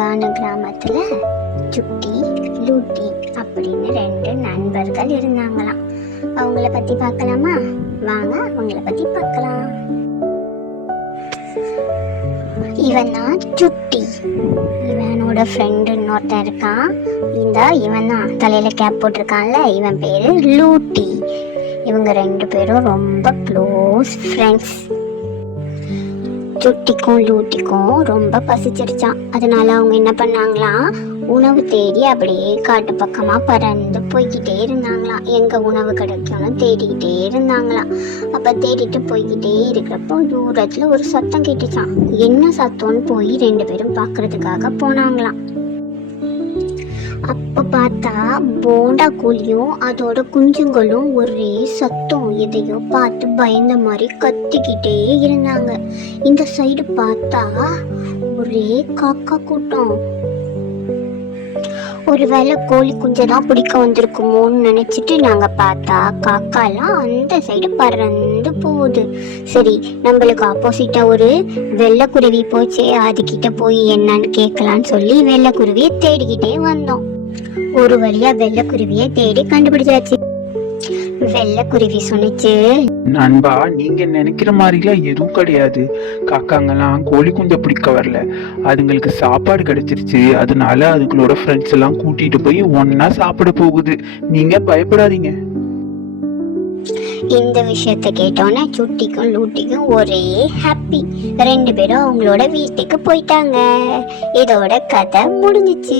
அழகான கிராமத்துல சுட்டி லூட்டி அப்படின்னு 2 நண்பர்கள் இருந்தாங்களாம். அவங்கள பத்தி பார்க்கலாமா? வாங்க அவங்கள பத்தி பார்க்கலாம். இவன் தான் சுட்டி. இவனோட ஃப்ரெண்டு இன்னொருத்தன் இருக்கான். இவன் தான் தலையில கேப் போட்டிருக்கான்ல, இவன் பேரு லூட்டி. இவங்க 2 பேரும் ரொம்ப க்ளோஸ் ஃப்ரெண்ட்ஸ். சுட்டிக்கும் லூட்டிக்கும் ரொம்ப பசிச்சிருச்சான். அதனால அவங்க என்ன பண்ணாங்களாம், உணவு தேடி அப்படியே காட்டு பக்கமா பறந்து போய்கிட்டே இருந்தாங்களாம். எங்க உணவு கிடைக்கும்னு தேடிக்கிட்டே இருந்தாங்களாம். அப்ப தேடிட்டு போய்கிட்டே இருக்கிறப்போ தூரத்துல ஒரு சத்தம் கேட்டுச்சான். என்ன சத்தம்னு போய் 2 பேரும் பாக்குறதுக்காக போனாங்களாம். அப்ப பார்த்தா போண்டா கோழியும் அதோட குஞ்சுங்களும் ஒரே சத்தம் எதையோ பார்த்து பயந்த மாதிரி கத்திக்கிட்டே இருந்தாங்க. இந்த சைடு பார்த்தா ஒரே காக்கா கூட்டம். ஒருவேளை கோழி குஞ்சதான் பிடிக்க வந்திருக்குமோன்னு நினைச்சிட்டு நாங்க பார்த்தா காக்காலாம் அந்த சைடு பறந்து போகுது. சரி, நம்மளுக்கு ஆப்போசிட்டா ஒரு வெள்ளைக்குருவி போச்சே, அதுகிட்ட போய் என்னன்னு கேட்கலான்னு சொல்லி வெள்ளைக்குருவியை தேடிக்கிட்டே வந்தோம். ஒரு வழியா வெள்ளைக்குருவியை தேடி கண்டுபிடிச்சாச்சு. வெள்ளைக்குருவி சொன்னிச்சு, நண்பா, நீங்க நினைக்கிற மாதிரிலாம் எதுவும் கிடையாது. காக்காங்கெல்லாம் கோழி குஞ்ச பிடிக்க வரல, அதுங்களுக்கு சாப்பாடு கிடைச்சிருச்சு. அதனால அதுங்களோட ஃப்ரெண்ட்ஸ் எல்லாம் கூட்டிட்டு போய் ஒன்னா சாப்பிட போகுது. நீங்க பயப்படாதீங்க. இந்த விஷயத்த கேட்டோன்னே சுட்டிக்கும் லூட்டிக்கும் ஒரே ஹாப்பி. 2 பேரும் அவங்களோட வீட்டுக்கு போயிட்டாங்க. இதோட கதை முடிஞ்சிச்சு.